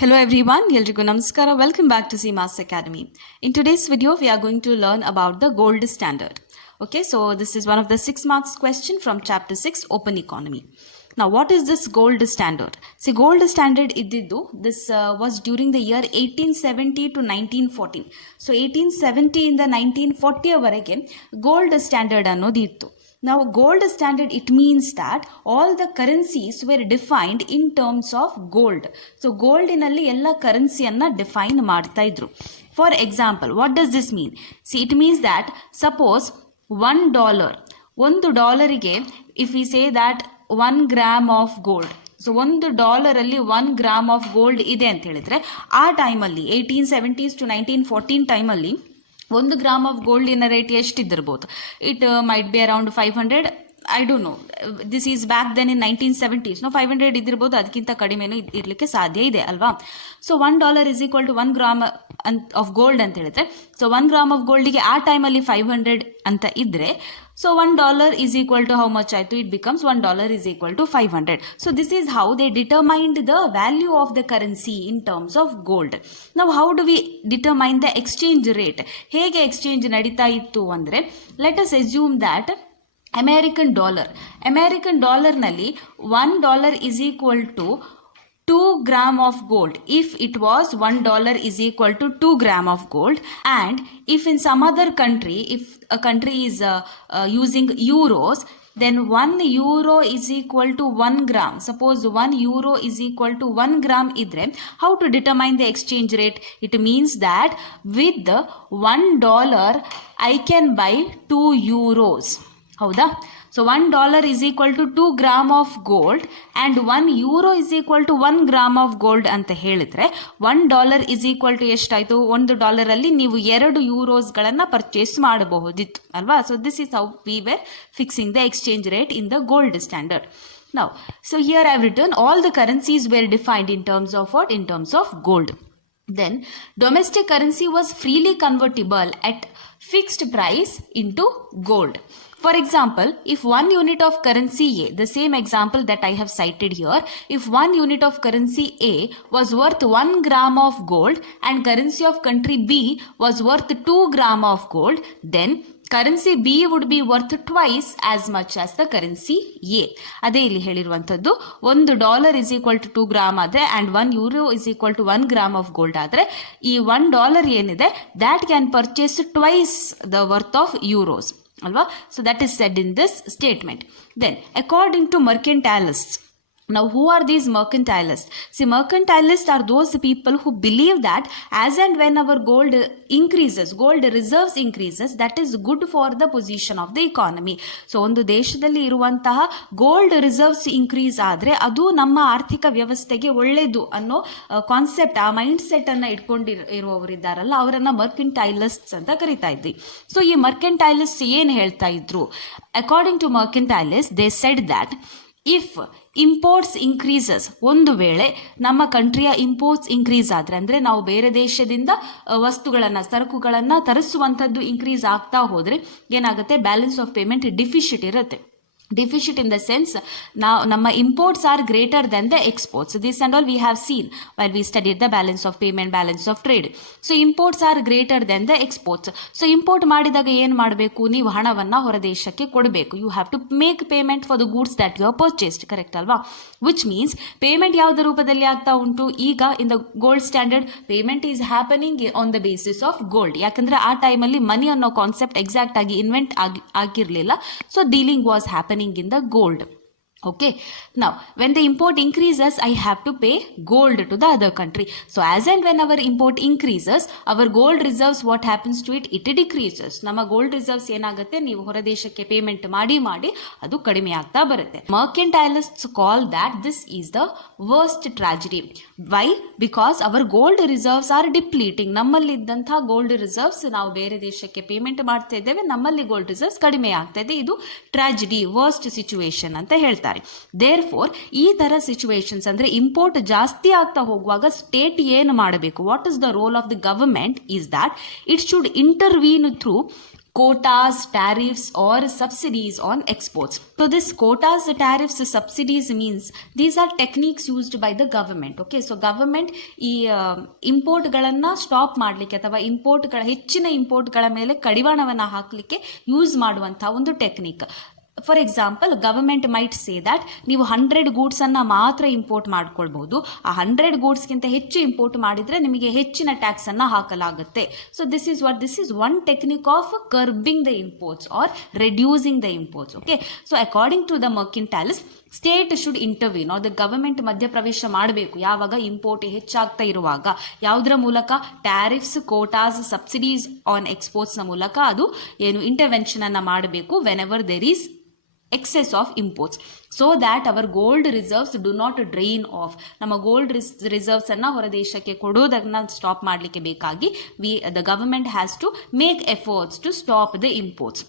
Hello everyone, ಎಲ್ರಿಗೂ ನಮಸ್ಕಾರ. Welcome back to CMAS Academy. In today's video, we are going to learn about the gold standard. Okay, so this is one of the 6 marks question from chapter 6, Open Economy. Now, what is this gold standard? See, gold standard ididdu, this was during the year 1870 to 1914. So, 1870 ಇಂದ 1940 ವರೆಗೆ gold standard ಅನ್ನೋದು ಇತ್ತು. Now, gold standard, it means that all the currencies were defined in terms of gold. So, gold inalli ella currency anna define ಮಾಡ್ತಾ ಇದ್ರು. For example, what does this mean? See, it means that suppose $1, $1 if we say that 1 gram of gold. So $1 ಅಲ್ಲಿ 1 gram of gold ಇದೆ ಅಂತ ಹೇಳಿದ್ರೆ ಆ ಟೈಮಲ್ಲಿ 1870s to 1914 ಟೈಮಲ್ಲಿ 1 gram of ಗೋಲ್ಡಿನ ರೇಟ್ ಎಷ್ಟಿದ್ದಿರ್ಬೋದು? It might be around 500, I don't know, this is back then in 1970s. 500 ಇದ್ದಿರ್ಬೋದು, ಅದಕ್ಕಿಂತ ಕಡಿಮೆನೂ ಇರಲಿಕ್ಕೆ ಸಾಧ್ಯ ಇದೆ ಅಲ್ವಾ? So $1 is equal to 1 gram of gold ಅಂತ ಹೇಳಿದ್ರೆ, ಸೊ 1 ಗ್ರಾಮ್ ಆಫ್ ಗೋಲ್ಡಿಗೆ ಆ ಟೈಮಲ್ಲಿ 500 ಅಂತ ಇದ್ರೆ, so $1 is equal to how much ಆಯಿತು? It becomes $1 is equal to 500. So this is how they determined the value of the currency in terms of gold. Now how do we determine the exchange rate? ಹೇಗೆ exchange ನಡೀತಾ ಇತ್ತು ಅಂದರೆ, let us assume that American ಡಾಲರ್ನಲ್ಲಿ $1 is equal to 2 gram of gold. If it was $1 is equal to 2 gram of gold, and if in some other country, if a country is using euros, then €1 is equal to 1 gram. Suppose €1 is equal to 1 gram idre, how to determine the exchange rate? It means that with the $1 I can buy 2 euros. ಹೌದಾ? So $1 is equal to 2 gram of gold and €1 is equal to 1 gram of gold ಅಂತ ಹೇಳಿದ್ರೆ $1 is equal to ಎಷ್ಟಾಯಿತು? $1 ಅಲ್ಲಿ ನೀವು 2 ಯೂರೋಸ್ಗಳನ್ನು purchase ಮಾಡಬಹುದಿತ್ತು ಅಲ್ವಾ? So this is how we were fixing the exchange rate in the gold standard. Now, so here I have written all the currencies were defined in terms of what? In terms of gold. Then domestic currency was freely convertible at fixed price into gold. For example, if 1 unit of currency A, the same example that I have cited here, if 1 unit of currency A was worth 1 gram of gold and currency of country B was worth 2 gram of gold, then currency B would be worth twice as much as the currency A. ಅದೇ ಇಲ್ಲಿ ಹೇಳಿರುವಂಥದ್ದು. $1 is equal to 2 gram ಆದರೆ and €1 is equal to 1 gram of gold ಆದರೆ ಈ $1 ಏನಿದೆ that can purchase twice the worth of euros. Alva? So that is said in this statement. Then according to mercantilists, now who are these mercantilists? See, mercantilists are those people who believe that as and when our gold increases, gold reserves increases, that is good for the position of the economy. So ಒಂದು ದೇಶದಲ್ಲಿ ಇರುವಂತಹ gold reserves increase ಆದರೆ ಅದು ನಮ್ಮ ಆರ್ಥಿಕ ವ್ಯವಸ್ಥೆಗೆ ಒಳ್ಳೆಯದು ಅನ್ನೋ ಕಾನ್ಸೆಪ್ಟ್, ಆ ಮೈಂಡ್ ಸೆಟ್ ಅನ್ನ ಇಟ್ಕೊಂಡಿರುವವರಿದ್ದಾರಲ್ಲ ಅವರನ್ನ ಮರ್ಕೆಂಟೈಲಿಸ್ಟ್ಸ್ ಅಂತ ಕರಿತಾ ಇದ್ವಿ. ಸೊ ಈ ಮರ್ಕೆಂಟೈಲಿಸ್ಟ್ ಏನು ಹೇಳ್ತಾ ಇದ್ರು? According to mercantilist they said that if imports increases, ಒಂದು ವೇಳೆ ನಮ್ಮ ಕಂಟ್ರಿಯ ಇಂಪೋರ್ಟ್ಸ್ ಇನ್ಕ್ರೀಸ್ ಆದರೆ ಅಂದರೆ ನಾವು ಬೇರೆ ದೇಶದಿಂದ ವಸ್ತುಗಳನ್ನು ಸರಕುಗಳನ್ನು ತರಿಸುವಂಥದ್ದು ಇನ್ಕ್ರೀಸ್ ಆಗ್ತಾ ಹೋದರೆ ಏನಾಗುತ್ತೆ? ಬ್ಯಾಲೆನ್ಸ್ ಆಫ್ ಪೇಮೆಂಟ್ ಡಿಫಿಷಿಟ್ ಇರುತ್ತೆ. Deficit in the sense, now ನಮ್ಮ imports are greater than the exports. This and all we have seen while we studied the balance of payment, balance of trade. So imports are greater than the exports. So import ಮಾಡಿದಾಗ ಏನು ಮಾಡಬೇಕು? ನೀವು ಹಣವನ್ನು ಹೊರದೇಶಕ್ಕೆ ಕೊಡಬೇಕು. You have to make payment for the goods that you have purchased. Correct ಅಲ್ವಾ? Which means payment ಯಾವುದರ ರೂಪದಲ್ಲಿ ಆಗ್ತಾ ಉಂಟು? ಈಗ in the gold standard payment is happening on the basis of gold. ಯಾಕಂದ್ರೆ ಆ ಟೈಮಲ್ಲಿ ಮನಿ ಅನ್ನೋ ಕಾನ್ಸೆಪ್ಟ್ ಎಕ್ಸಾಕ್ಟ್ ಆಗಿ ಇನ್ವೆಂಟ್ ಆಗಿರಲಿಲ್ಲ. So dealing was happening in the gold. Okay, now when the import increases, I have to pay gold to the other country. So as and when our import increases, our gold reserves, what happens to it? It decreases. ನಮ್ಮ gold reserves ಏನಾಗುತ್ತೆ? ನೀವು ಹೊರದೇಶಕ್ಕೆ payment ಮಾಡಿ ಅದು ಕಡಿಮೆ ಆಗ್ತಾ ಬರುತ್ತೆ. Mercantilists call that this is the worst tragedy. Why? Because our gold reserves are depleting. ನಮ್ಮಲ್ಲಿ ಇದ್ದಂತಹ ಗೋಲ್ಡ್ ರಿಸರ್ವ್ಸ್ ನಾವು ಬೇರೆ ದೇಶಕ್ಕೆ ಪೇಮೆಂಟ್ ಮಾಡ್ತಾ ಇದ್ದೇವೆ, ನಮ್ಮಲ್ಲಿ ಗೋಲ್ಡ್ ರಿಸರ್ವ್ಸ್ ಕಡಿಮೆ ಆಗ್ತಾ ಇದೆ. ಇದು ಟ್ರಾಜಿಡಿ, ವರ್ಸ್ಟ್ ಸಿಚುವೇಶನ್ ಅಂತ ಹೇಳ್ತಾರೆ. ದೇರ್ಫೋರ್ ಈ ತರ ಸಿಚುವೇಶನ್ಸ್ ಅಂದ್ರೆ ಇಂಪೋರ್ಟ್ ಜಾಸ್ತಿ ಆಗ್ತಾ ಹೋಗುವಾಗ ಸ್ಟೇಟ್ ಏನು ಮಾಡಬೇಕು? What is the role of the government? Is that it should intervene through quotas, tariffs or subsidies on exports. So this quotas, tariffs, subsidies means these are techniques used by the government. Okay, so government ಈ import ಗಳನ್ನ stop ಮಾಡ್ಲಿಕ್ಕೆ ಅಥವಾ ಹೆಚ್ಚಿನ import ಗಳ ಮೇಲೆ ಕಡಿವಾಣವನ್ನ ಹಾಕ್ಲಿಕ್ಕೆ use ಮಾಡುವಂತಹ ಒಂದು technique. For example, government might say that ನೀವು 100 ಗೂಡ್ಸ್ ಅನ್ನ ಮಾತ್ರ ಇಂಪೋರ್ಟ್ ಮಾಡ್ಕೊಳ್ಬಹುದು, ಆ 100 ಗೂಡ್ಸ್ಗಿಂತ ಹೆಚ್ಚು ಇಂಪೋರ್ಟ್ ಮಾಡಿದ್ರೆ ನಿಮಗೆ ಹೆಚ್ಚಿನ ಟ್ಯಾಕ್ಸ್ ಅನ್ನ ಹಾಕಲಾಗುತ್ತೆ. So this is one technique of curbing the imports or reducing the imports. Okay, so according to the mercantilist, state should intervene, or the government ಮಧ್ಯಪ್ರವೇಶ ಮಾಡಬೇಕು ಯಾವಾಗ ಇಂಪೋರ್ಟ್ ಹೆಚ್ಚಾಗ್ತಾ ಇರುವಾಗ. ಯಾವುದರ ಮೂಲಕ? Tariffs, quotas, subsidies on exports ನ ಮೂಲಕ ಅದು ಇಂಟರ್ವೆನ್ಷನ್ ಅನ್ನ ಮಾಡಬೇಕು whenever there is excess of imports, so that our gold reserves do not drain off. ನಮ್ಮ ಗೋಲ್ಡ್ ರಿಸರ್ವ್ಸ್ ಅನ್ನ ಹೊರ ದೇಶಕ್ಕೆ ಕೊಡೋದನ್ನ ಸ್ಟಾಪ್ ಮಾಡಲಿಕ್ಕೆ ಬೇಕಾಗಿ the government has to make efforts to stop the imports.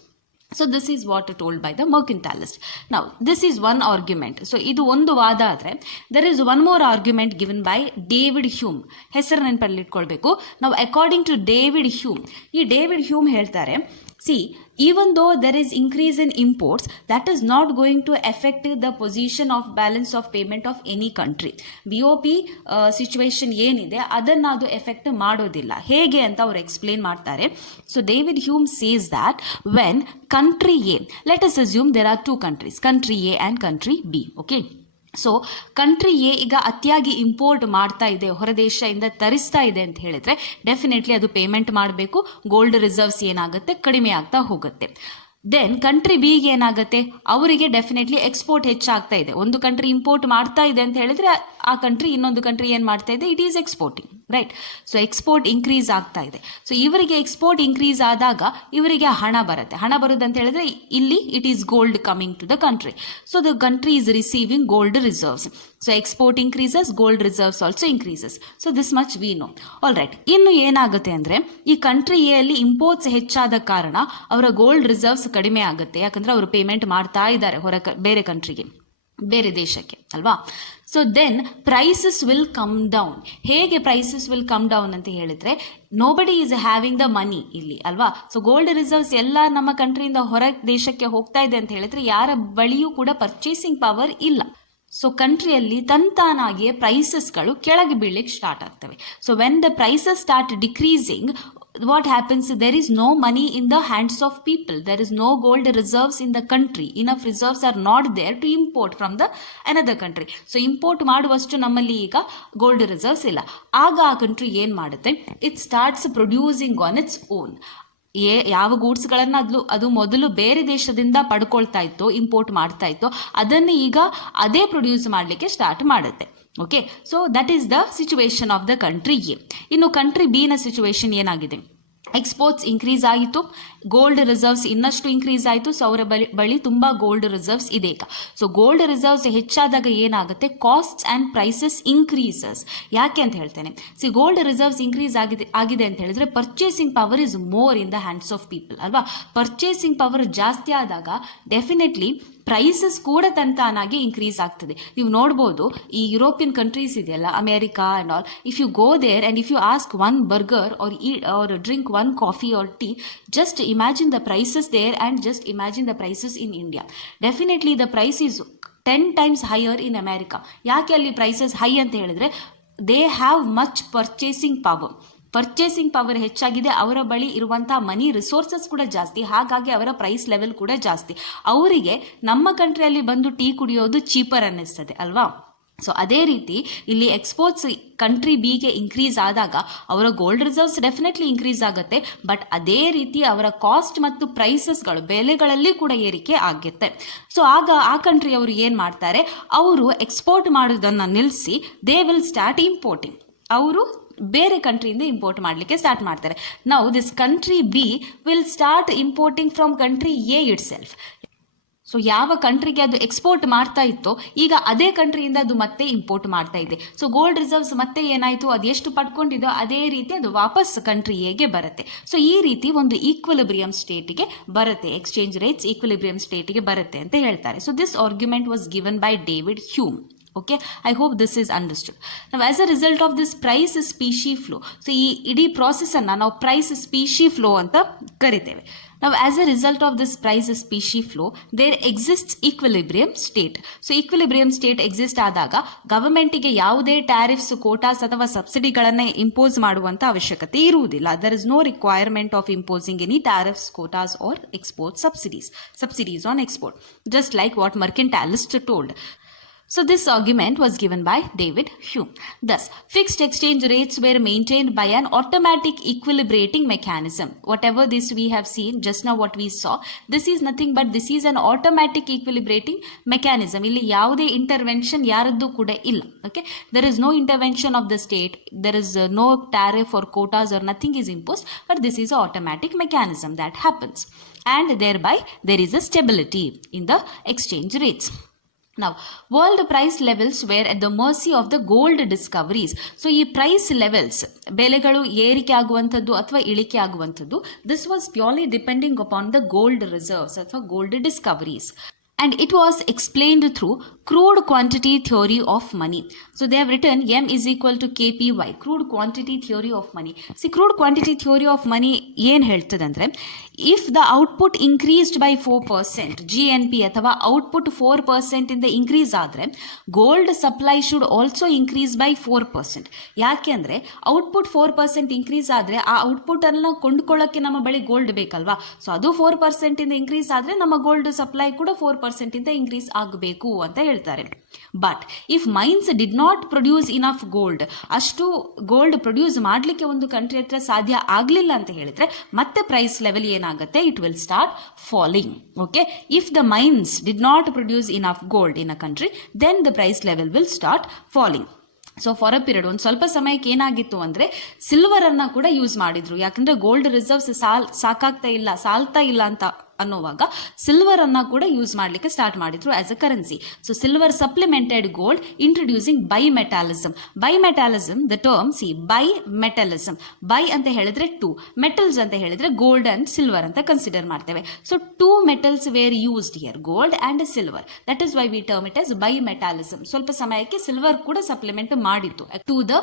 So this is what told by the mercantilist. Now this is one argument. So ಇದು ಒಂದು ವಾದ ಆದ್ರೆ, there is one more argument given by David Hume. ಹೆಸರು ನೆನಪಲ್ಲಿ ಇಟ್ಕೊಳ್ಬೇಕು. ನಾವು according to David Hume, ಈ David Hume ಹೇಳ್ತಾರೆ, see, even though there is increase in imports, that is not going to affect the position of balance of payment of any country. BOP situation ಏನಿದೆ ಅದನ್ನ ಅದು effect ಮಾಡೋದಿಲ್ಲ. ಹೇಗೆ ಅಂತ ಅವರು explain ಮಾಡ್ತಾರೆ. So David Hume says that when country A, let us assume there are two countries, country A and country B. Okay, so country A ಈಗ ಅತಿಯಾಗಿ ಇಂಪೋರ್ಟ್ ಮಾಡ್ತಾ ಇದೆ, ಹೊರದೇಶದಿಂದ ತರಿಸ್ತಾ ಇದೆ ಅಂತ ಹೇಳಿದ್ರೆ ಡೆಫಿನೆಟ್ಲಿ ಅದು ಪೇಮೆಂಟ್ ಮಾಡಬೇಕು. ಗೋಲ್ಡ್ ರಿಸರ್ವ್ಸ್ ಏನಾಗುತ್ತೆ? ಕಡಿಮೆ ಆಗ್ತಾ ಹೋಗುತ್ತೆ. ದೆನ್ ಕಂಟ್ರಿ ಬಿಗೆ ಏನಾಗುತ್ತೆ? ಅವರಿಗೆ ಡೆಫಿನೆಟ್ಲಿ ಎಕ್ಸ್ಪೋರ್ಟ್ ಹೆಚ್ಚಾಗ್ತಾ ಇದೆ. ಒಂದು ಕಂಟ್ರಿ ಇಂಪೋರ್ಟ್ ಮಾಡ್ತಾ ಇದೆ ಅಂತ ಹೇಳಿದ್ರೆ ಆ ಕಂಟ್ರಿ ಇನ್ನೊಂದು ಕಂಟ್ರಿ ಏನ್ ಮಾಡ್ತಾ ಇದೆ? It is exporting, right? So export increase ಆಗ್ತಾ ಇದೆ. ಸೊ ಇವರಿಗೆ ಎಕ್ಸ್ಪೋರ್ಟ್ ಇನ್ಕ್ರೀಸ್ ಆದಾಗ ಇವರಿಗೆ ಹಣ ಬರುತ್ತೆ. ಹಣ ಬರುದಂತ ಹೇಳಿದ್ರೆ ಇಲ್ಲಿ it is gold coming to the country. So the country is receiving gold reserves. So export increases, gold reserves also increases. So this much we know. All right, ಇನ್ನು ಏನಾಗುತ್ತೆ ಅಂದ್ರೆ, ಈ ಕಂಟ್ರಿ ಎ ಅಲ್ಲಿ ಇಂಪೋರ್ಟ್ಸ್ ಹೆಚ್ಚಾದ ಕಾರಣ ಅವರ gold reserves ಕಡಿಮೆ ಆಗುತ್ತೆ. ಯಾಕಂದ್ರೆ ಅವರು ಪೇಮೆಂಟ್ ಮಾಡ್ತಾ ಇದ್ದಾರೆ ಬೇರೆ ಕಂಟ್ರಿಗೆ, ಬೇರೆ ದೇಶಕ್ಕೆ, ಅಲ್ವಾ? So then prices will come down. ಹೇಗೆ ಪ್ರೈಸಸ್ ವಿಲ್ ಕಮ್ ಡೌನ್ ಅಂತ ಹೇಳಿದ್ರೆ, nobody is having the money ಇಲ್ಲಿ, ಅಲ್ವಾ? ಸೊ ಗೋಲ್ಡ್ ರಿಸರ್ವ್ಸ್ ಎಲ್ಲ ನಮ್ಮ ಕಂಟ್ರಿಯಿಂದ ಹೊರ ದೇಶಕ್ಕೆ ಹೋಗ್ತಾ ಇದೆ ಅಂತ ಹೇಳಿದ್ರೆ ಯಾರ ಬಳಿಯೂ ಕೂಡ ಪರ್ಚೇಸಿಂಗ್ ಪವರ್ ಇಲ್ಲ. ಸೊ ಕಂಟ್ರಿಯಲ್ಲಿ ತಂತಾನಾಗಿಯೇ ಪ್ರೈಸಸ್ಗಳು ಕೆಳಗೆ ಬೀಳಲಿಕ್ಕೆ ಸ್ಟಾರ್ಟ್ ಆಗ್ತವೆ. So when the prices start decreasing, what happens? There is no money in the hands of people. There is no gold reserves in the country. Enough reserves are not there to import from the another country. So import ಮಾಡುವಷ್ಟು ನಮ್ಮಲ್ಲಿ ಈಗ gold reserves ಇಲ್ಲ. ಆಗ ಆ country ಏನ್ ಮಾಡುತ್ತೆ? It starts producing on its own. ಯಾವ goods ಗಳನ್ನ ಅದು ಮೊದಲು ಬೇರೆ ದೇಶದಿಂದ ಪಡ್ಕೊಳ್ತಾ ಇತ್ತು, ಇಂಪೋರ್ಟ್ ಮಾಡ್ತಾ ಇತ್ತು, ಅದನ್ನು ಈಗ ಅದೇ ಪ್ರೊಡ್ಯೂಸ್ ಮಾಡಲಿಕ್ಕೆ ಸ್ಟಾರ್ಟ್ ಮಾಡುತ್ತೆ. Okay, so that is the situation of the country A. ಇನ್ನು ಕಂಟ್ರಿ ಬಿ ನ ಸಿಚುವೇಶನ್ ಏನಾಗಿದೆ? ಎಕ್ಸ್ಪೋರ್ಟ್ಸ್ ಇನ್ಕ್ರೀಸ್ ಆಯಿತು, ಗೋಲ್ಡ್ ರಿಸರ್ವ್ಸ್ ಇನ್ನಷ್ಟು ಇನ್ಕ್ರೀಸ್ ಆಯಿತು. ಸೊ ಅವರ ಬಳಿ ತುಂಬಾ ಗೋಲ್ಡ್ ರಿಸರ್ವ್ಸ್ ಇದೆ ಈಗ. ಸೊ ಗೋಲ್ಡ್ ರಿಸರ್ವ್ಸ್ ಹೆಚ್ಚಾದಾಗ ಏನಾಗುತ್ತೆ? Cost and prices increases. ಯಾಕೆ ಅಂತ ಹೇಳ್ತೇನೆ. ಸಿ, ಗೋಲ್ಡ್ ರಿಸರ್ವ್ಸ್ ಇನ್ಕ್ರೀಸ್ ಆಗಿದೆ ಅಂತ ಹೇಳಿದ್ರೆ purchasing power is more in the hands of people, ಅಲ್ವಾ? ಪರ್ಚೇಸಿಂಗ್ ಪವರ್ ಜಾಸ್ತಿ ಆದಾಗ ಡೆಫಿನೆಟ್ಲಿ ಪ್ರೈಸಸ್ ಕೂಡ ತಂತಾನಾಗಿ ಇನ್ಕ್ರೀಸ್ ಆಗ್ತದೆ. ನೀವು ನೋಡ್ಬೋದು, ಈ ಯುರೋಪಿಯನ್ ಕಂಟ್ರೀಸ್ ಇದೆಯಲ್ಲ, America and all, if you go there and if you ask one burger or eat or drink one coffee or tea, just imagine the prices there and just imagine the prices in India. Definitely the price is 10 times higher in America. ಯಾಕೆ ಅಲ್ಲಿ prices high ಅಂತ ಹೇಳಿದ್ರೆ, they have much purchasing power. Purchasing power ಹೆಚ್ಚಾಗಿದೆ, ಅವರ ಬಳಿ ಇರುವಂತಹ ಮನಿ resources ಕೂಡ ಜಾಸ್ತಿ, ಹಾಗಾಗಿ ಅವರ ಪ್ರೈಸ್ ಲೆವೆಲ್ ಕೂಡ ಜಾಸ್ತಿ. ಅವರಿಗೆ ನಮ್ಮ ಕಂಟ್ರಿಯಲ್ಲಿ ಬಂದು ಟೀ ಕುಡಿಯೋದು ಚೀಪರ್ ಅನ್ನಿಸ್ತದೆ, ಅಲ್ವಾ? ಸೊ ಅದೇ ರೀತಿ ಇಲ್ಲಿ ಎಕ್ಸ್ಪೋರ್ಟ್ಸ್ ಕಂಟ್ರಿ ಬಿಗೆ ಇನ್ಕ್ರೀಸ್ ಆದಾಗ ಅವರ ಗೋಲ್ಡ್ ರಿಸರ್ವ್ಸ್ ಡೆಫಿನೆಟ್ಲಿ ಇನ್ಕ್ರೀಸ್ ಆಗುತ್ತೆ, ಬಟ್ ಅದೇ ರೀತಿ ಅವರ ಕಾಸ್ಟ್ ಮತ್ತು ಪ್ರೈಸಸ್ಗಳು, ಬೆಲೆಗಳಲ್ಲಿ ಕೂಡ ಏರಿಕೆ ಆಗುತ್ತೆ. ಸೊ ಆಗ ಆ ಕಂಟ್ರಿ ಅವರು ಏನ್ ಮಾಡ್ತಾರೆ? ಅವರು ಎಕ್ಸ್ಪೋರ್ಟ್ ಮಾಡೋದನ್ನ ನಿಲ್ಲಿಸಿ ದೇ ವಿಲ್ ಸ್ಟಾರ್ಟ್ ಇಂಪೋರ್ಟಿಂಗ್. ಅವರು ಬೇರೆ ಕಂಟ್ರಿಯಿಂದ ಇಂಪೋರ್ಟ್ ಮಾಡಲಿಕ್ಕೆ ಸ್ಟಾರ್ಟ್ ಮಾಡ್ತಾರೆ. Now this country B will start importing from country A it self. So ಯಾವ ಕಂಟ್ರಿಗೆ ಅದು ಎಕ್ಸ್ಪೋರ್ಟ್ ಮಾಡ್ತಾ ಇತ್ತೋ ಈಗ ಅದೇ ಕಂಟ್ರಿಯಿಂದ ಅದು ಮತ್ತೆ ಇಂಪೋರ್ಟ್ ಮಾಡ್ತಾ ಇದೆ. ಸೊ ಗೋಲ್ಡ್ ರಿಸರ್ವ್ಸ್ ಮತ್ತೆ ಏನಾಯ್ತು? ಅದು ಎಷ್ಟು ಪಡ್ಕೊಂಡಿದೋ ಅದೇ ರೀತಿ ಅದು ವಾಪಸ್ ಕಂಟ್ರಿ ಎಗೆ ಬರುತ್ತೆ. ಸೊ ಈ ರೀತಿ ಒಂದು ಈಕ್ವಿಲಿಬ್ರಿಯಂ ಸ್ಟೇಟ್ಗೆ ಬರುತ್ತೆ, ಎಕ್ಸ್ಚೇಂಜ್ ರೇಟ್ಸ್ ಈಕ್ವಿಲಿಬ್ರಿಯಂ ಸ್ಟೇಟ್ಗೆ ಬರುತ್ತೆ ಅಂತ ಹೇಳ್ತಾರೆ. So this argument was given by David Hume. Okay, I hope this is understood. Now, as a result of this price specie flow, so ಈ ಇಡೀ ಪ್ರಾಸೆಸ್ ಅನ್ನ ನಾವು ಪ್ರೈಸ್ ಸ್ಪೀಶಿ ಫ್ಲೋ ಅಂತ ಕರಿತೇವೆ. Now, as a result of this price specie flow, there exists equilibrium state. So, equilibrium state exist ಆದಾಗ ಗವರ್ಮೆಂಟಿಗೆ ಯಾವುದೇ tariffs, ಕೋಟಾಸ್ ಅಥವಾ ಸಬ್ಸಿಡಿಗಳನ್ನ impose ಮಾಡುವಂತ ಅವಶ್ಯಕತೆ ಇರುವುದಿಲ್ಲ. There is no requirement of imposing any tariffs, quotas or export subsidies on export. Just like what mercantilist told. So this argument was given by David Hume. Thus, fixed exchange rates were maintained by an automatic equilibrating mechanism. Whatever this we have seen, just now what we saw, this is nothing but this is an automatic equilibrating mechanism. Illi yavude intervention yaraddu kuda illa. Okay, there is no intervention of the state. There is no tariff or quotas or nothing is imposed, but this is an automatic mechanism that happens, and thereby there is a stability in the exchange rates. Now, world price levels were at the mercy of the gold discoveries. So, ಈ price levels, ಬೆಲೆಗಳು ಏರಿಕೆ ಆಗುವಂಥದ್ದು ಅಥವಾ ಇಳಿಕೆ ಆಗುವಂಥದ್ದು, this was purely depending upon the gold reserves ಅಥವಾ gold discoveries. And it was explained through crude quantity theory of money. So they have written M is equal to KPY, crude quantity theory of money. See, crude quantity theory of money ಏನು ಹೇಳ್ತದಂದ್ರೆ, if the output increased by 4%, GNP ಅಥವಾ output 4% ಇಂದ increase ಆದ್ರೆ gold supply should also increase by 4%. ಯಾಕೆ ಅಂದ್ರೆ output 4% increase ಆದ್ರೆ ಆ output ಅನ್ನ ಕೊಂಡ್ಕೊಳ್ಳಕ್ಕೆ ನಮ್ಮ ಬಳಿ ಗೋಲ್ಡ್ ಬೇಕಲ್ವಾ, ಸೊ ಅದು 4% ಇಂದ increase ಆದ್ರೆ ನಮ್ಮ ಗೋಲ್ಡ್ ಸಪ್ಲೈ ಕೂಡ 4% ಇಂದ increase ಆಗಬೇಕು ಅಂತ ಹೇಳ್ತಾರೆ. But if mines did not produce enough gold, ಅಷ್ಟು ಗೋಲ್ಡ್ ಪ್ರೊಡ್ಯೂಸ್ ಮಾಡಲಿಕ್ಕೆ ಒಂದು ಕಂಟ್ರಿ ಹತ್ರ ಸಾಧ್ಯ ಆಗಲಿಲ್ಲ ಅಂತ ಹೇಳಿದ್ರೆ ಮತ್ತೆ ಪ್ರೈಸ್ ಲೆವೆಲ್ ಏನಾಗುತ್ತೆ, it will start falling. Okay, if the mines did not produce enough gold in a country, then the price level will start falling. So for a period ಒಂದು ಸ್ವಲ್ಪ ಸಮಯಕ್ಕೆ ಏನಾಗಿತ್ತು ಅಂದ್ರೆ ಸಿಲ್ವರ್ ಅನ್ನ ಕೂಡ ಯೂಸ್ ಮಾಡಿದ್ರು. ಯಾಕಂದ್ರೆ ಗೋಲ್ಡ್ ರಿಸರ್ವ್ಸ್ ಸಾಲ್ತಾ ಇಲ್ಲ ಅಂತ ಅನ್ನುವಾಗ ಸಿಲ್ವರ್ ಅನ್ನ ಕೂಡ ಯೂಸ್ ಮಾಡಲಿಕ್ಕೆ ಸ್ಟಾರ್ಟ್ ಮಾಡಿದ್ರು as a currency. So silver supplemented gold introducing bimetallism. Bimetallism the term see bimetallism. Bi ಅಂತ ಹೇಳಿದ್ರೆ ಟೂ, ಮೆಟಲ್ಸ್ ಅಂತ ಹೇಳಿದ್ರೆ ಗೋಲ್ಡ್ ಅಂಡ್ ಸಿಲ್ವರ್ ಅಂತ ಕನ್ಸಿಡರ್ ಮಾಡ್ತೇವೆ. So two metals were used here, gold and silver. That is why we term it as bimetallism. ಸ್ವಲ್ಪ ಸಮಯಕ್ಕೆ silver ಕೂಡ supplement ಮಾಡಿತ್ತು to the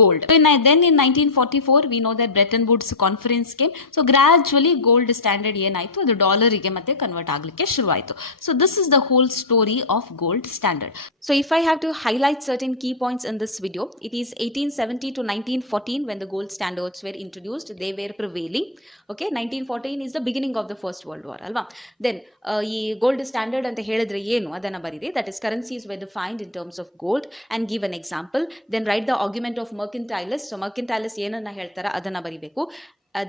gold. Then in 1944 we know that Bretton Woods conference came. So gradually gold standard ಏನಾಯ್ತು, ಅದು ಡಾಲರಿಗೆ ಮತ್ತೆ convert ಆಗಲಿಕ್ಕೆ ಶುರುವಾಯಿತು. So this is the whole story of gold standard. So if I have to highlight certain key points in this video, it is 1870 to 1914 when the gold standards were introduced. They were prevailing. Okay, 1914 is the beginning of the first world war ಅಲ್ವಾ. Then ಈ gold standard ಅಂತ ಹೇಳಿದ್ರೆ ಏನು ಅದನ್ನ ಬರೀರಿ. That is currencies were defined in terms of gold and give an example. Then write the argument of mercantilist. So mercantilist ಏನನ್ನ ಹೇಳ್ತಾರ ಅದನ್ನ ಬರಿಬೇಕು.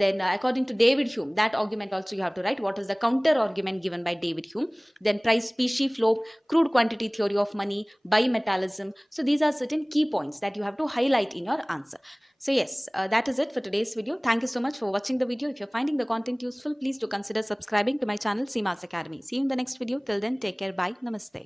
Then according to David Hume, that argument also you have to write. What is the counter argument given by David Hume? Then price specie flow, crude quantity theory of money, bimetallism. So these are certain key points that you have to highlight in your answer. So yes, that is it for today's video. Thank you so much for watching the video. If you're finding the content useful, please do consider subscribing to my channel CMAS Academy. See you in the next video. Till then, take care. Bye. Namaste.